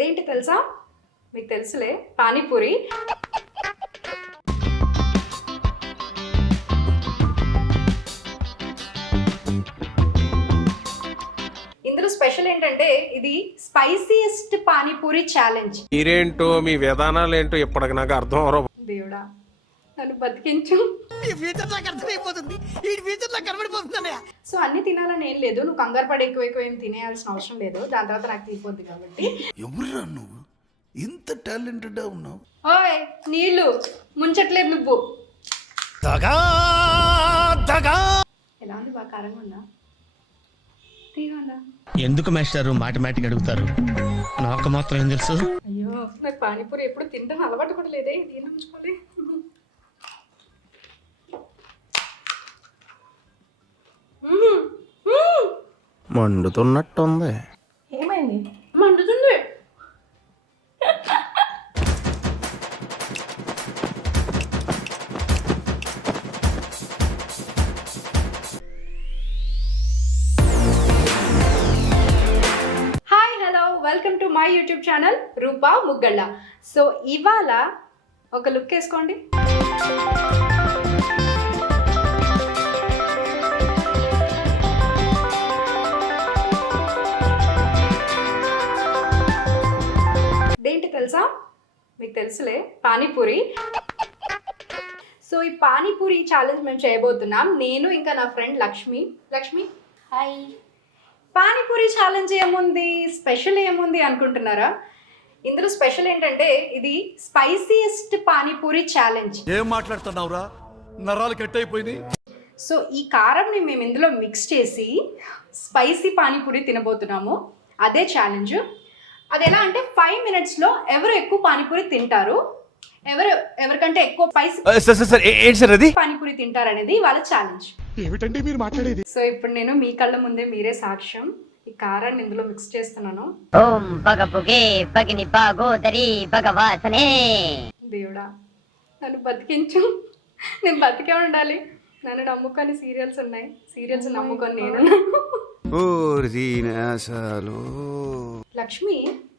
దేంటి తెలుసా? మీకు తెలుసులే, పానీపూరి. ఇందులో స్పెషల్ ఏంటంటే ఇది స్పైసీయెస్ట్ పానీపూరి ఛాలెంజ్. మీరేంటో మీ విధానాలు ఏంటో ఇప్పటికి నాకు అర్థం అవరో. దేవుడా నన్ను బతికించు. సో అన్ని తినాలని ఏం లేదు, నువ్వు కంగారు పడి ఎక్కువ ఎక్కువ ఏం తినేయాల్సిన అవసరం లేదు, దాని తర్వాత నాకు తీరిపోద్ది కాబట్టి. ఎవరురా నువ్వు ఇంత టాలెంటెడ్ ఉన్నావు? ఓయ్ నీళ్ళు ముంచట్లేదు నువ్వు. ఎలా ఉంది? బాగా కారంగా ఉందా? తీగందా? ఎందుకు మాస్టారు మాటిమాటికి అడుగుతారు? నాకు మాత్రం ఏం తెలుసు? అయ్యో నాకు పానీపూరి ఎప్పుడు తింటాను అలవాటు కూడా లేదే, దీన్ని ఉంచుకోలే. మండుతున్నట్టుంది. ఏమైంది? మండుతుంది. Hi hello, welcome to my YouTube channel Rupa Muggalla. So ఇవాళ ఒక లుక్ వేసుకోండి. ఏంటి తెలుసా? మీకు తెలుసులే, పానీపూరి. సో ఈ పానీపూరి ఛాలెంజ్ మేము చేయబోతున్నాం, నేను ఇంకా నా friend Lakshmi. Lakshmi hi. Panipuri challenge ఏముంది, స్పెషల్ ఏముంది అనుకుంటున్నారా? ఇందులో స్పెషల్ ఏంటంటే ఇది స్పైసీయెస్ట్ పానీపూరి ఛాలెంజ్. ఏం మాట్లాడుతున్నావురా? నరాలు కట్ అయిపోయింది. సో ఈ కారంని మేము ఇందులో మిక్స్ చేసి స్పైసీ పానీపూరి తినబోతున్నాము. అదే ఛాలెంజ్. అది ఎలా అంటే 5 minutesలో ఎవరు ఎక్కువ పానీపూరి తింటారు, ఎవరికంటే ఎక్కువ స్పైసీ పానీపూరి తింటారు అనేది వాళ్ళ ఛాలెంజ్. ఏమిటండి మీరు మాట్లాడేది? సో ఇప్పుడు నేను మీ కళ్ళ ముందే మీరే సాక్ష్యం, ఈ కారాన్ని ఇందులో మిక్స్ చేస్తున్నాను. ఓం భగభుగే భగిని భాగోదరి భగవాసనే. దేవుడా నన్ను బతికించు, నేను బతికే ఉండాలి. నన్ను నమ్ముకొని సీరియల్స్ ఉన్నాయి, సీరియల్స్ నమ్ముకొని నేను. లక్ష్మి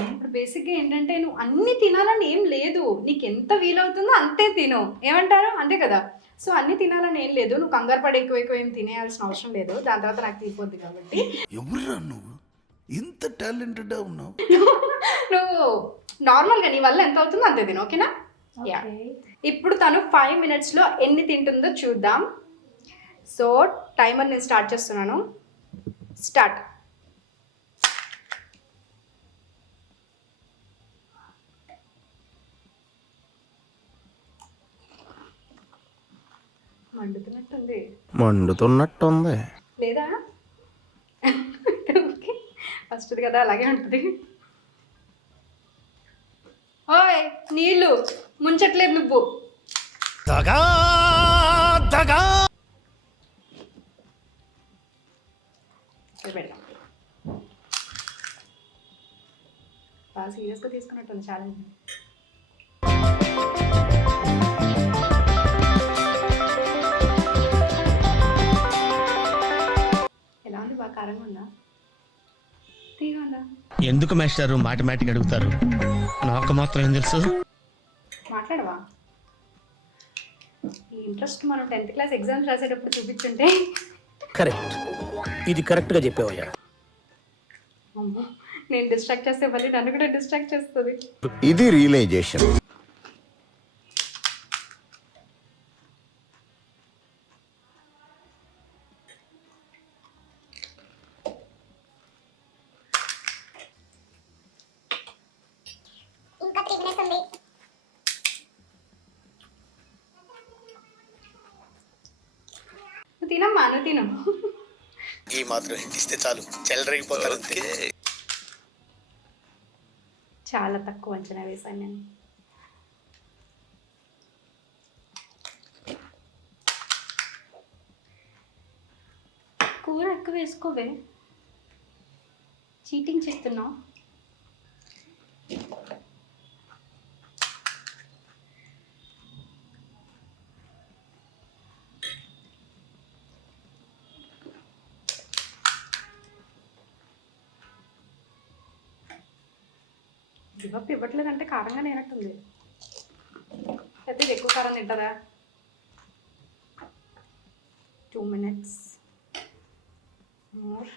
ఇప్పుడు బేసిక్గా ఏంటంటే నువ్వు అన్ని తినాలని ఏం లేదు, నీకు ఎంత వీలవుతుందో అంతే తిను. ఏమంటారు? అంతే కదా. సో అన్ని తినాలని ఏం లేదు, నువ్వు కంగారు పడి ఎక్కువ ఎక్కువ ఏం తినేయాల్సిన అవసరం లేదు, దాని తర్వాత నాకు తీరిపోద్ది కాబట్టి. ఎవరురా నువ్వు ఇంత టాలెంటెడ్ ఉన్నావు? నువ్వు నార్మల్గా నీ వల్ల ఎంత అవుతుందో అంతే తిను, ఓకేనా? యా. ఇప్పుడు తను 5 minutesలో ఎన్ని తింటుందో చూద్దాం. సో టైమర్ నేను స్టార్ట్ చేస్తున్నాను. స్టార్ట్. మండుతున్నట్టుంది లేదా? ఓకే ఫస్ట్ది కదా, అలాగే ఉంటుంది. ఓయ్ నీళ్ళు ముంచట్లేదు నువ్వు. బాగా సీరియస్గా తీసుకున్నట్టుంది ఛాలెంజ్. ఎలా ఉంది? బాగా కారంగా ఉందా? తీగా ఉందా? ఎందుకు మాస్టారు మాటిమాటికి అడుగుతారు? నాకు మాత్రం ఏం తెలుసు? మాట్లాడవా? ఈ ఇంట్రెస్ట్ మనం 10th class ఎగ్జామ్స్ రాసేటప్పుడు చూపించుంటే. కరెక్ట్, ఇది కరెక్ట్ గా చెప్పావయ్యా. అమ్మో నేను డిస్ట్రాక్ట్ చేస్తే మళ్ళీ నన్ను కూడా డిస్ట్రాక్ట్ చేస్తుంది. ఇది రియలైజేషన్. ఇంకా 3 minutes ఉంది. నువ్వు తినమ్మా, నువ్వు తిను. ఈ మాత్రం ఇస్తే చాలు, చెల్లరగిపోతారు. చాలా తక్కువ అంచనా వేశాను నేను. కూర ఎక్కువ వేసుకోవే, చీటింగ్ చేస్తున్నావు. గివప్ ఇవ్వట్లేదంటే కారంగా నేనట్టుంది. అయితే ఇది ఎక్కువ కారం తింటుందా? 2 minutes more.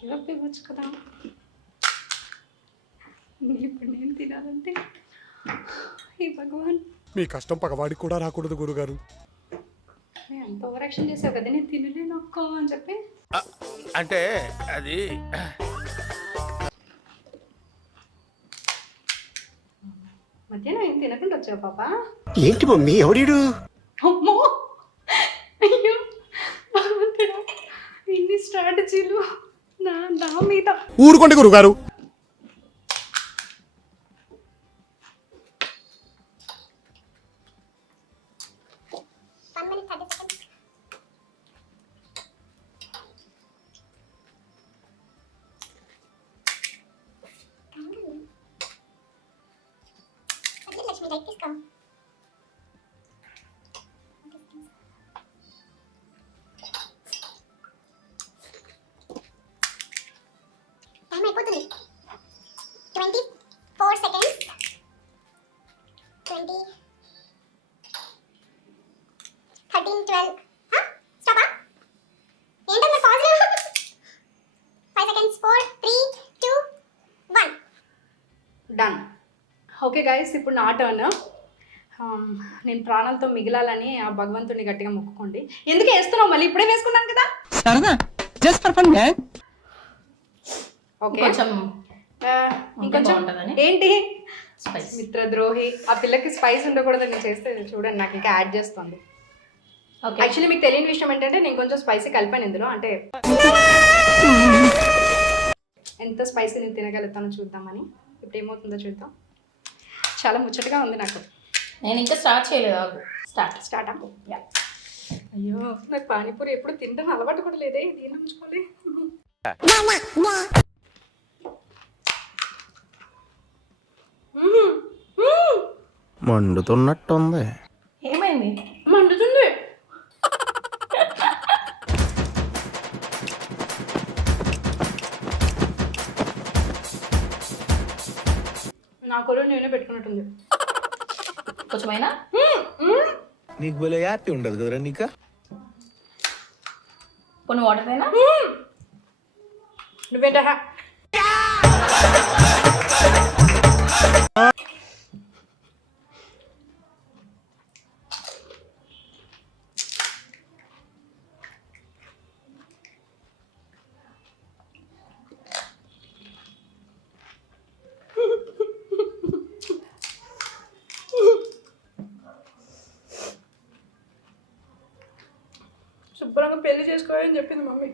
గివప్ ఇవ్వచ్చు కదా. ఇప్పుడు నేను తినాలంటే ఈ భగవాన్ మీ కష్టం పగవాడికి కూడా రాకూడదు గురుగారు. నేను ఎంత ఓవర్ యాక్షన్ చేసావు కదా, నేను తినలేను అక్క అని చెప్పి. అంటే అది మధ్యాహ్నం ఏం తినకుండా వచ్చావు పాప? ఏంటి మమ్మీ ఎవడీడు? అమ్మో, అయ్యో భగవంతుడా, ఇన్ని స్ట్రాటజీలు నా మీద. ఊరుకోండి గురుగారు. లక్ష్మి లైక్ తీసుకో. టైం అయిపోతుంది. 24 seconds. 20 13 12. స్టాప్. ఏంటన్నా pause? 5 seconds. 4 3 2 1. Done. Okay guys, ఇప్పుడు నా టర్న్. నేను ప్రాణాలతో మిగిలాలని ఆ భగవంతుడిని గట్టిగా మొక్కుకోండి. ఎందుకు వేస్తున్నావు మళ్ళీ? ఇప్పుడే వేసుకున్నాను కదా. సరదా just for fun man. Okay, కొంచెం ఇంకొంచెం బాగుంటుందని. ఏంటి స్పైస్. మిత్రద్రోహి. ఆ పిల్లకి స్పైస్ ఉండకూడదు. నేను చేస్తే చూడండి నాకు ఇంకా యాడ్ చేస్తుంది. ఓకే, యాక్చువల్లీ మీకు తెలియని విషయం ఏంటంటే నేను కొంచెం స్పైసీ కలిపాను ఇందులో. అంటే ఎంత స్పైసీ నేను తినగలుగుతానో చూద్దామని. ఇప్పుడు ఏమవుతుందో చూద్దాం. చాలా ముచ్చటగా ఉంది నాకు. నేను ఇంకా స్టార్ట్ చేయలేదు. ఆగు, స్టార్ట్ అవ్వు. అయ్యో, నాకు పానీపూరి ఎప్పుడు తింటాను అలవాటు కూడా లేదే. దీన్ని ఉంచుకోలే. మండుతున్నట్టుంది. ఏమైంది? మండుతుంది. నా కొలు నేనే పెట్టుకున్నట్టుంది. కొంచెమైనా నీకు భలే హ్యాపీ ఉండదు కదరా నీకా? కొన్ని వాటర్ అయినా. నువ్వేంట శుభ్రంగా పెళ్లి చేసుకోవాలని చెప్పింది మమ్మీ.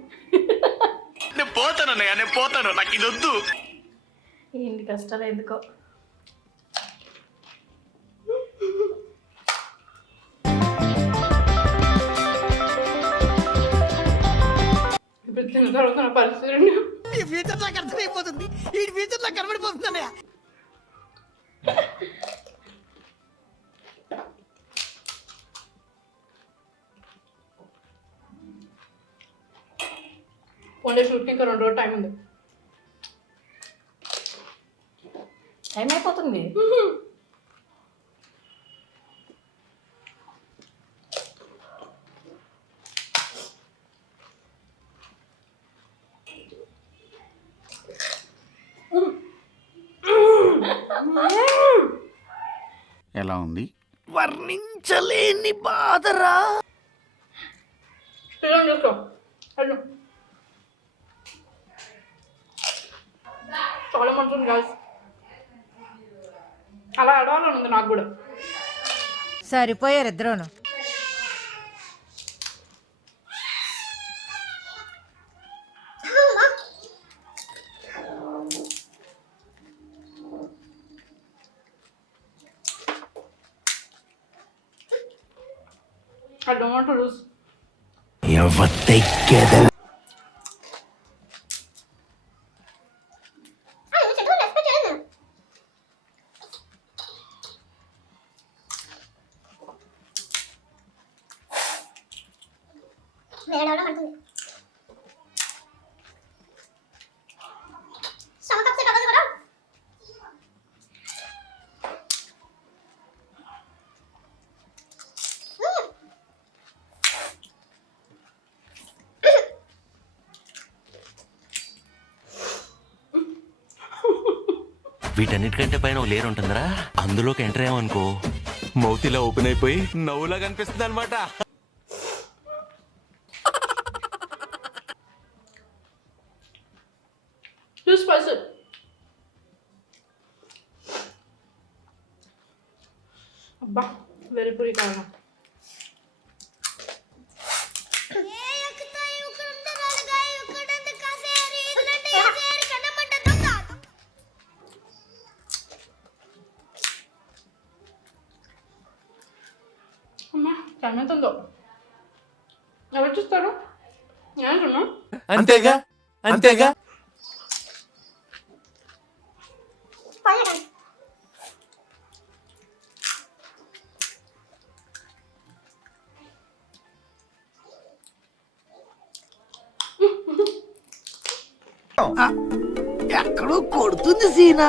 నేను పోతాను నాకు ఇది వద్దు. ఏంటి కష్టాలు ఎందుకో. ఇప్పుడు తిన్న తర్వాత నా పరిస్థితి ఈ ఫ్యూచర్ నాకు అర్థమైపోతుంది. ఈ ఫ్యూచర్ నాకు కనబడిపోతుందన్నయ్య. వన్ డే షూట్కి ఇంకా 2 రోజులు టైం ఉంది. టైం అయిపోతుంది. ఎలా ఉంది? వర్ణించలేని బాధరా. పిల్లలు చూసుకో. హలో, చాలా మంచిది గర్ల్స్. అలా అడవాలని ఉంది నాకు కూడా. సరిపోయారు ఇద్దరును. I don't want to lose. వేరే డెవలప్ అవుతుంది. స్టాప్. వీటన్నిటికంటే పైన ఓ లేయర్ ఉంటుందిరా, అందులోకి ఎంటర్ అయ్యామనుకో మౌత్ ఇలా ఓపెన్ అయిపోయి నవ్వులా కనిపిస్తుంది అనమాట. స్పైసీ. అబ్బా వెరీ పూరి కారణం. అమ్మా చన్నతుందో ఎవరు చూస్తారు? నేను చూడను. అంతేగా అంతేగా. ఎక్కడో కొడుతుంది సీనా.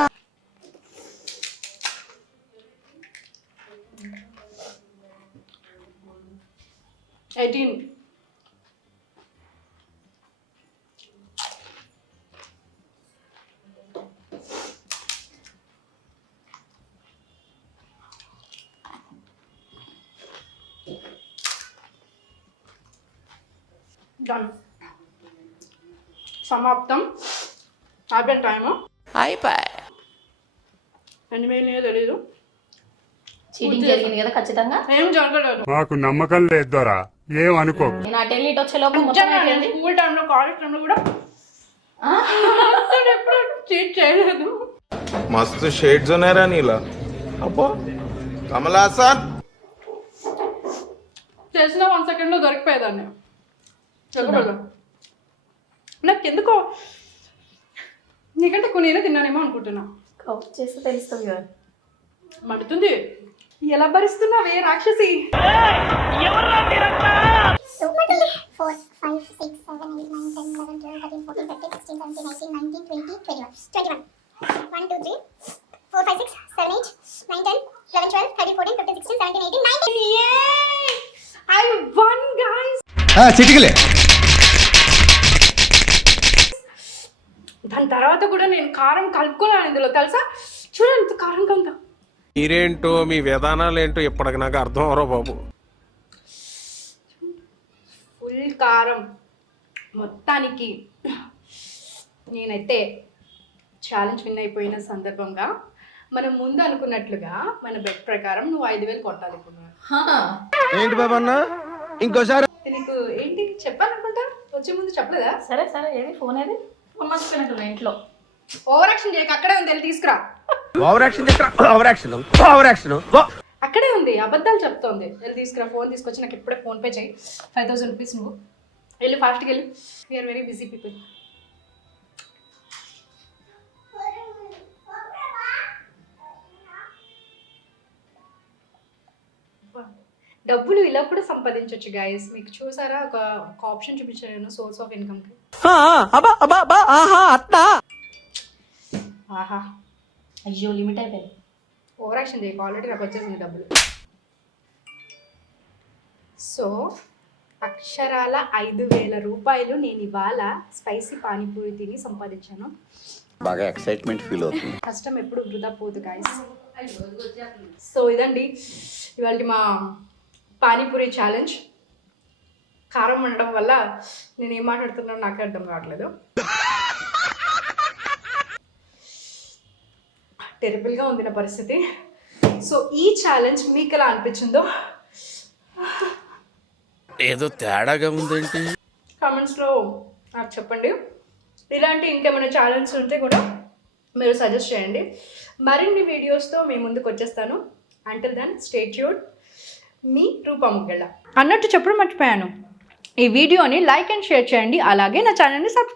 డన్. సమాప్తం. అయిపోయిన టైము ఎన్ని మిగిలినాయో తెలీదు. చీటింగ్ జరిగింది కదా ఖచ్చితంగా. ఏం జరగలేదు. మాకు నమ్మకం లేదు దొరా, ఏం అనుకో. నేను అటు వెళ్ళి ఇటు వచ్చే లోపు మొత్తం అయిపోయింది. స్కూల్ టైంలో కాలేజ్ టైంలో కూడా అసలు ఎప్పుడు చీట్ చేయలేదు. మస్తు షేడ్స్ ఉన్నాయరా నీలా. అబ్బో కమలాసన్. చేసిన 1 సెకండ్లో దొరికిపోయేదాన్ని. నాకు ఎందుకో నీకంటే ఎక్కువ నేనే తిన్నానేమో అనుకుంటున్నా. కౌట్ చేస్తే తెలుస్తుంది కదా. మండుతుంది. ఎలా భరిస్తున్నావే రాక్షసి? 4, 5, 6, 7, 8, 9, 10, 11, 12, 13, 14, 15, 16, 17, 18, 19, 20, 21. 1, 2, 3, 4, 5, 6, 7, 8, 9, 10, 11, 12, 13, 14, 15, 16, 17, 18, 19. Yay! I won, guys. చిటికలే. దాని తర్వాత కూడా నేను కారం కలుపుకున్నాను ఇందులో, తెలుసా? చూడండి ఎంత కారం కందా. మీరేంటో మీ విధానాలు ఏంటో ఇప్పటికి నాకు అర్థం అవరో బాబు. ఫుల్ కారం మొత్తానికి. నేనైతే ఛాలెంజ్ విన్ అయిపోయిన సందర్భంగా మనం ముందు అనుకున్నట్లుగా మన బెట్ ప్రకారం నువ్వు 5,000 కొట్టాలి ఇప్పుడు. ఏంటి బాబా అన్న ఇంకోసారి నీకు ఏంటి చెప్పాలనుకుంటా, వచ్చే ముందు చెప్పలేదా? సరే సరే, ఏది ఫోన్ ఏది? ఫోన్ మర్చిపోయినట్టున్నా ఇంట్లో. ఓవర్ యాక్షన్ చేయక, అక్కడే ఉంది, వెళ్ళి తీసుకురా. Over action over action. అక్కడే ఉంది, అబద్ధాలు చెప్తోంది. వెళ్ళి తీసుకురా. ఫోన్ తీసుకొచ్చి నాకు ఇప్పుడే ఫోన్ పే చేయి. 5,000 రూపీస్. నువ్వు వెళ్ళి ఫాస్ట్గా వెళ్ళి. We are very busy people. డబ్బులు ఇలా కూడా సంపాదించవచ్చు గైస్. మీకు చూసారా ఒక ఆప్షన్ చూపించాను నేను, సోర్స్ ఆఫ్ ఇన్కమ్ కి. ఆహా అయ్యో లిమిట్ అయిపోయింది. ఓవర్ యాక్షన్ చేయకు, ఆల్రెడీ నాకు వచ్చేసింది డబ్బులు. సో అక్షరాల 5,000 రూపాయలు నేను ఇవాళ స్పైసీ పానీపూరి తిని సంపాదించాను. బాగా ఎక్సైట్మెంట్ ఫీల్ అవుతుంది. కష్టం ఎప్పుడు వృధా పోదు గైస్. సో ఇదండి ఇవాళ మా పానీపూరి ఛాలెంజ్. కారం ఉండడం వల్ల నేను ఏం మాట్లాడుతున్నానో నాకే అర్థం కావట్లేదు. టెరిబుల్గా ఉంది నా పరిస్థితి. సో ఈ ఛాలెంజ్ మీకు ఎలా అనిపించిందో ఏదో తేడాగా ఉందేంటి కామెంట్స్లో నాకు చెప్పండి. ఇలాంటి ఇంకేమైనా ఛాలెంజ్ ఉంటే కూడా మీరు సజెస్ట్ చేయండి. మరిన్ని వీడియోస్తో మీ ముందుకు వచ్చేస్తాను. Until then stay tuned. మీ రూపా ముగ్గళ్ళ. అన్నట్టు చెప్పడం మర్చిపోయాను, ఈ వీడియోని లైక్ అండ్ షేర్ చేయండి, అలాగే నా ఛానల్ని సబ్స్క్రైబ్